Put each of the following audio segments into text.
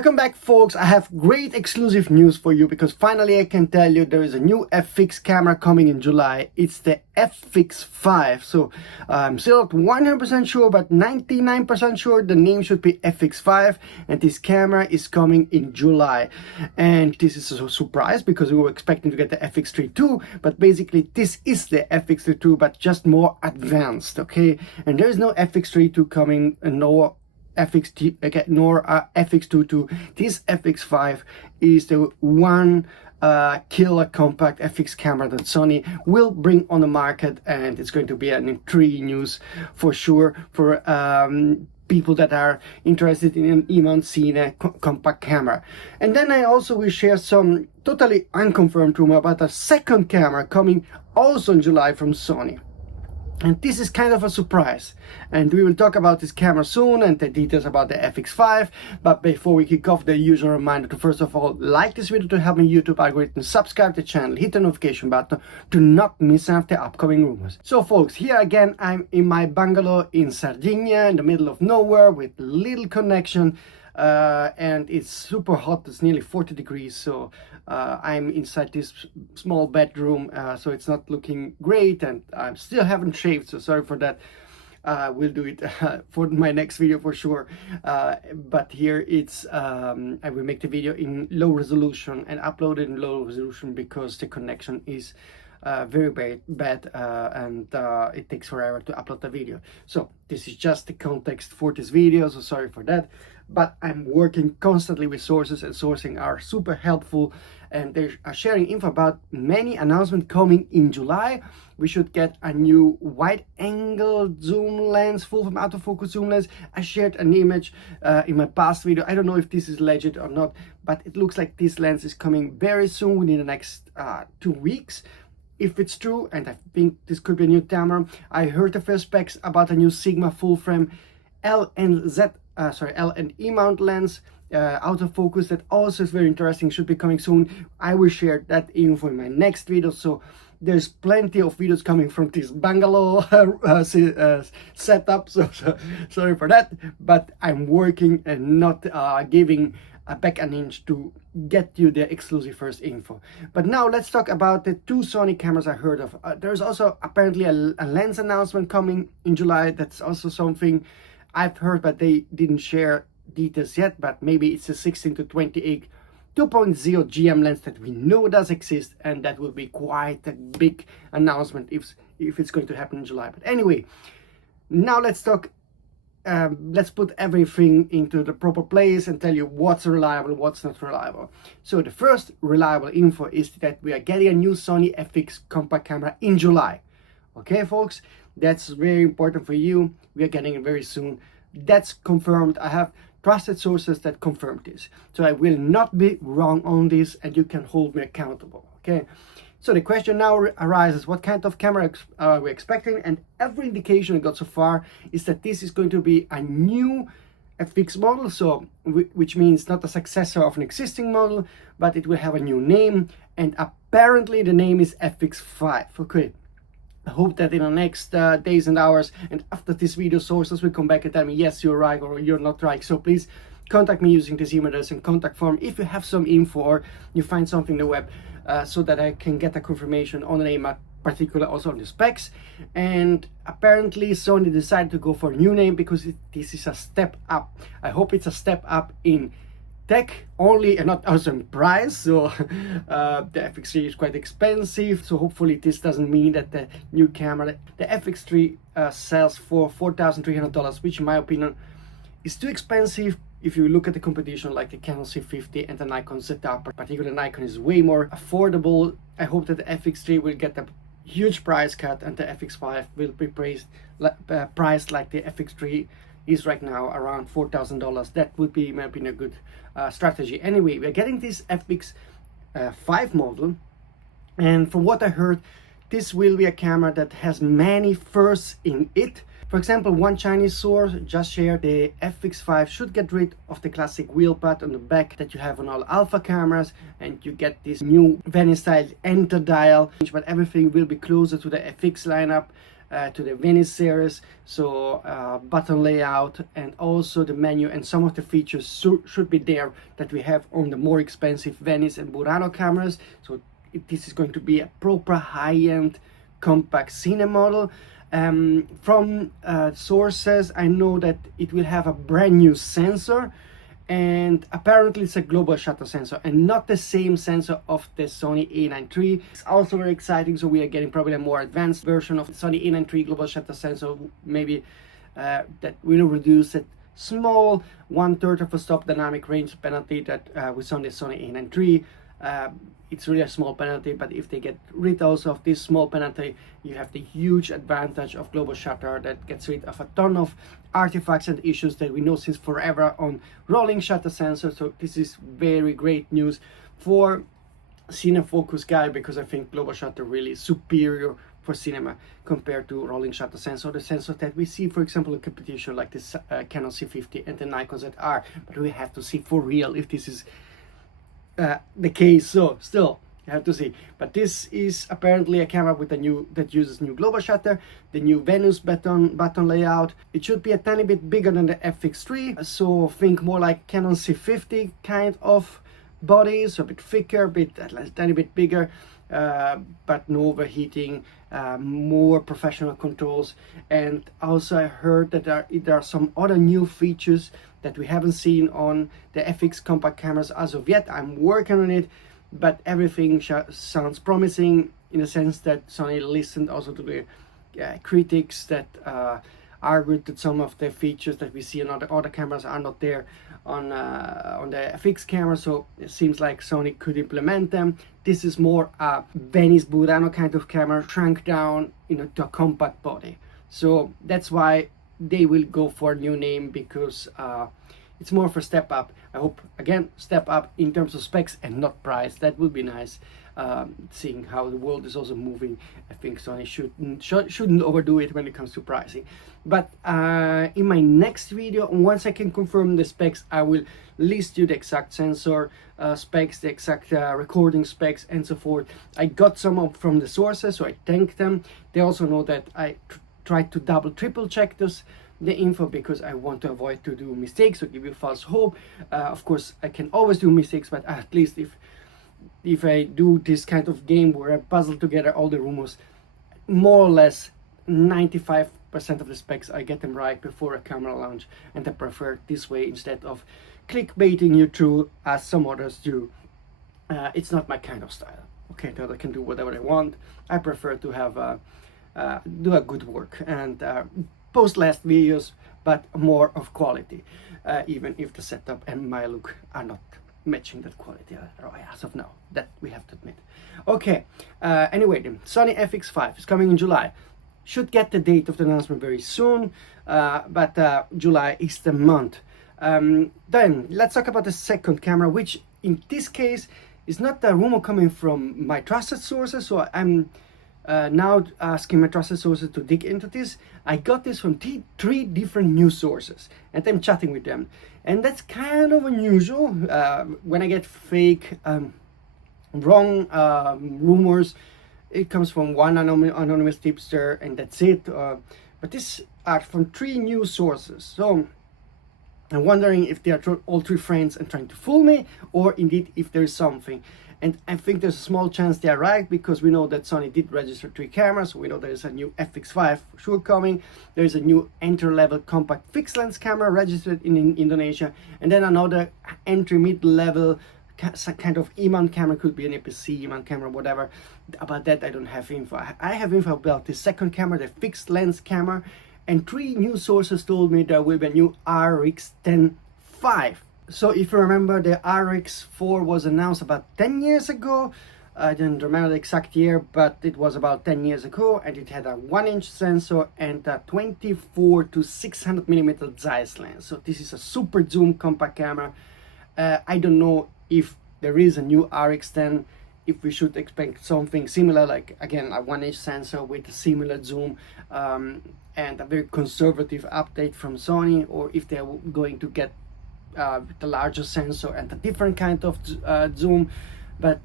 Welcome back, folks. I have great exclusive news for you because finally I can tell you there is a new FX camera coming in July. It's the FX5. So I'm still not 100% sure, but 99% sure the name should be FX5, and this camera is coming in July. And this is a surprise because we were expecting to get the FX3 too, but basically this is the FX3 too, but just more advanced, okay? And there is no FX3 coming, no FX okay, nor FX22. This FX5 is the one killer compact FX camera that Sony will bring on the market, and it's going to be an intriguing news for sure for people that are interested in an E-mount compact camera. And then I also will share some totally unconfirmed rumor about a second camera coming also in July from Sony. And this is kind of a surprise, and we will talk about this camera soon and the details about the FX5. But before we kick off, the usual reminder to first of all like this video to help me YouTube algorithm, subscribe to the channel, hit the notification button to not miss out the upcoming rumors. So folks, here again I'm in my bungalow in Sardinia in the middle of nowhere with little connection, and it's super hot. It's nearly 40 degrees, so I'm inside this small bedroom, so it's not looking great, and I still haven't shaved, so sorry for that. We'll do it for my next video for sure, but here it's I will make the video in low resolution and upload it in low resolution because the connection is very bad, and it takes forever to upload the video. So this is just the context for this video, so sorry for that. But I'm working constantly with sources, and sourcing are super helpful, and they are sharing info about many announcements coming in July. We should get a new wide angle zoom lens, full frame autofocus zoom lens. I shared an image in my past video. I don't know if this is legit or not, but it looks like this lens is coming very soon, within the next 2 weeks. If it's true, and I think this could be a new camera. I heard the first specs about a new Sigma full frame L and E mount lens autofocus that also is very interesting, should be coming soon. I will share that info in my next video. So there's plenty of videos coming from this bungalow setup, so sorry for that, but I'm working and not giving back an inch to get you the exclusive first info. But now let's talk about the two Sony cameras I heard of. There's also apparently a lens announcement coming in July. That's also something I've heard, but they didn't share details yet. But maybe it's a 16-28 2.0 GM lens that we know does exist, and that will be quite a big announcement if it's going to happen in July. But anyway, now let's talk. Let's put everything into the proper place and tell you what's reliable, what's not reliable. So the first reliable info is that we are getting a new Sony FX compact camera in July. Okay, folks, that's very important for you. We are getting it very soon. That's confirmed. I have trusted sources that confirm this, so I will not be wrong on this, and you can hold me accountable. Okay, so the question now arises, what kind of camera are we expecting? And every indication I got so far is that this is going to be a new FX model, so which means not a successor of an existing model, but it will have a new name, and apparently the name is FX5. Okay, I hope that in the next days and hours, and after this video, sources will come back and tell me yes, you're right or you're not right. So please contact me using this email address and contact form if you have some info or you find something on the web, so that I can get a confirmation on the name, particularly also on the specs. And apparently Sony decided to go for a new name because this is a step up. I hope it's a step up in tech only and not also in price. So the FX3 is quite expensive, so hopefully this doesn't mean that the new camera, the FX3 sells for $4,300, which in my opinion is too expensive if you look at the competition like the Canon C50 and the Nikon Z-Up. Particularly Nikon is way more affordable. I hope that the FX3 will get a huge price cut and the FX5 will be priced like the FX3 is right now, around $4,000. That would be, in my opinion, a good strategy. Anyway, we're getting this FX5 model, and from what I heard, this will be a camera that has many firsts in it. For example, one Chinese source just shared the FX5 should get rid of the classic wheel pad on the back that you have on all alpha cameras, and you get this new Venice style enter dial, but everything will be closer to the FX lineup. to the Venice series. So button layout and also the menu and some of the features should be there that we have on the more expensive Venice and Burano cameras. So this is going to be a proper high-end compact cine model. From sources, I know that it will have a brand new sensor, and apparently it's a global shutter sensor and not the same sensor of the Sony A9 III. It's also very exciting, so we are getting probably a more advanced version of the Sony A9 III global shutter sensor, maybe that will reduce it small 1/3 of a stop dynamic range penalty that we saw on the Sony A9 III. It's really a small penalty, but if they get rid also of this small penalty, you have the huge advantage of global shutter that gets rid of a ton of artifacts and issues that we know since forever on rolling shutter sensors. So this is very great news for cine focus guy, because I think global shutter really is superior for cinema compared to rolling shutter sensor, the sensor that we see, for example, in competition like this Canon C50 and the Nikon ZR. But we have to see for real if this is the case. So still you have to see, but this is apparently a camera with a new that uses new global shutter, the new Venice button layout. It should be a tiny bit bigger than the FX3, so think more like Canon C50 kind of body, so a bit thicker, a tiny bit bigger, but no overheating, more professional controls. And also I heard that there are some other new features that we haven't seen on the FX compact cameras as of yet. I'm working on it, but everything sounds promising in the sense that Sony listened also to the critics that argued that some of the features that we see on other cameras are not there on the FX camera. So it seems like Sony could implement them. This is more a Venice Burano kind of camera, shrunk down to a compact body. So that's why they will go for a new name, because it's more for step up. I hope, again, step up in terms of specs and not price. That would be nice, seeing how the world is also moving. I think Sony shouldn't overdo it when it comes to pricing. But in my next video, once I can confirm the specs, I will list you the exact sensor specs, the exact recording specs, and so forth. I got some from the sources, so I thank them. They also know that I try to triple check the info, because I want to avoid to do mistakes or give you false hope. Of course I can always do mistakes, but at least if I do this kind of game where I puzzle together all the rumors, more or less 95% of the specs I get them right before a camera launch, and I prefer this way instead of clickbaiting you through as some others do. It's not my kind of style. Okay, that I can do whatever I want. I prefer to have do a good work and post less videos, but more of quality, even if the setup and my look are not matching that quality as of now, that we have to admit. Okay, anyway, the Sony FX5 is coming in July. Should get the date of the announcement very soon, but July is the month. Then let's talk about the second camera, which in this case is not a rumor coming from my trusted sources, so I'm now asking my trusted sources to dig into this. I got this from three different news sources, and I'm chatting with them, and that's kind of unusual when I get fake wrong rumors. It comes from one anonymous tipster and that's it, but this are from three news sources. So I'm wondering if they are all three friends and trying to fool me, or indeed if there is something. And I think there's a small chance they are right, because we know that Sony did register 3 cameras. We know there is a new FX5 for sure coming. There is a new entry-level compact fixed lens camera registered in Indonesia, and then another entry mid-level kind of E-mount camera, could be an aps-c E-mount camera, whatever. About that I don't have info. I have info about the second camera, the fixed lens camera, and 3 news sources told me there will be a new RX10 V. So if you remember, the RX4 was announced about 10 years ago. I don't remember the exact year, but it was about 10 years ago, and it had a 1-inch sensor and a 24 to 600 millimeter Zeiss lens. So this is a super zoom compact camera. I don't know if there is a new RX10, if we should expect something similar, like again a 1-inch sensor with a similar zoom and a very conservative update from Sony, or if they're going to get the larger sensor and a different kind of zoom. But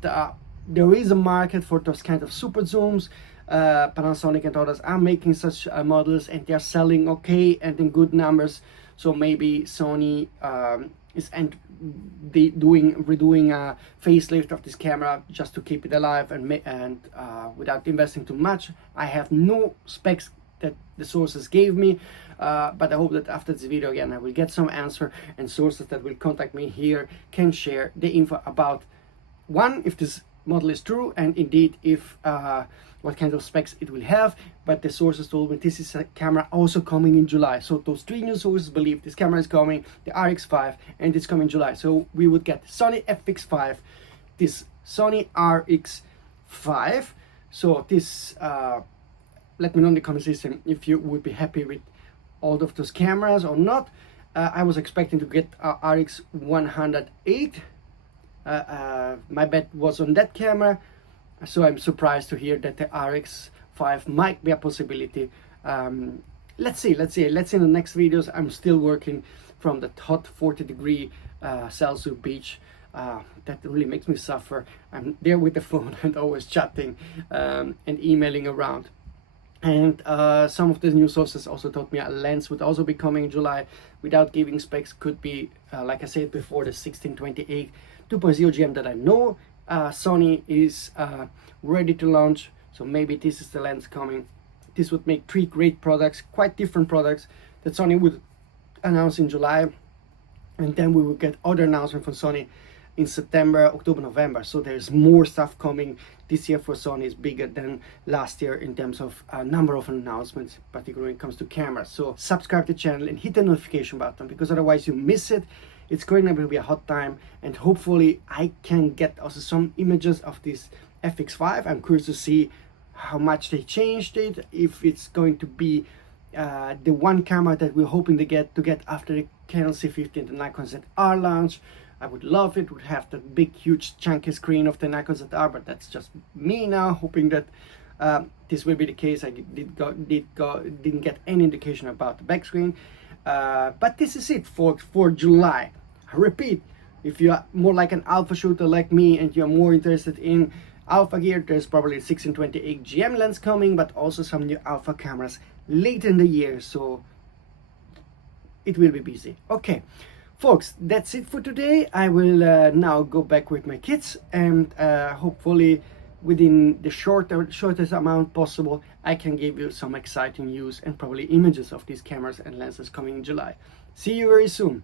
there is a market for those kind of super zooms. Panasonic and others are making such models, and they're selling okay and in good numbers. So maybe Sony is redoing a facelift of this camera just to keep it alive and without investing too much. I have no specs that the sources gave me, but I hope that after this video again I will get some answer, and sources that will contact me here can share the info about one, if this model is true, and indeed if what kind of specs it will have. But the sources told me this is a camera also coming in July. So those three new sources believe this camera is coming, the RX5, and it's coming in July. So we would get Sony FX5, this Sony RX5. So this let me know in the comment section if you would be happy with all of those cameras or not. I was expecting to get RX108. My bet was on that camera, so I'm surprised to hear that the RX5 might be a possibility. Let's see in the next videos. I'm still working from the hot 40-degree Celsius beach. That really makes me suffer. I'm there with the phone and always chatting and emailing around. And some of the new sources also told me a lens would also be coming in July without giving specs. Could be, like I said before, the 1628 2.0 GM that I know Sony is ready to launch. So maybe this is the lens coming. This would make three great products, quite different products, that Sony would announce in July. And then we will get other announcements from Sony in September, October, November. So there's more stuff coming. This year for Sony is bigger than last year in terms of number of announcements, particularly when it comes to cameras. So subscribe to the channel and hit the notification button, because otherwise you miss it. It's going to be a hot time, and hopefully I can get also some images of this FX5. I'm curious to see how much they changed it, if it's going to be the one camera that we're hoping to get after the Canon C50 and the Nikon ZR launch. I would love it, would have the big huge chunky screen of the Nikon ZR, but that's just me now hoping that this will be the case. I didn't get any indication about the back screen. But this is it for July. I repeat, if you're more like an alpha shooter like me and you're more interested in alpha gear, there's probably a 1628 GM lens coming, but also some new alpha cameras late in the year, so it will be busy. Okay, folks, that's it for today. I will now go back with my kids, and hopefully within the shortest amount possible, I can give you some exciting news and probably images of these cameras and lenses coming in July. See you very soon.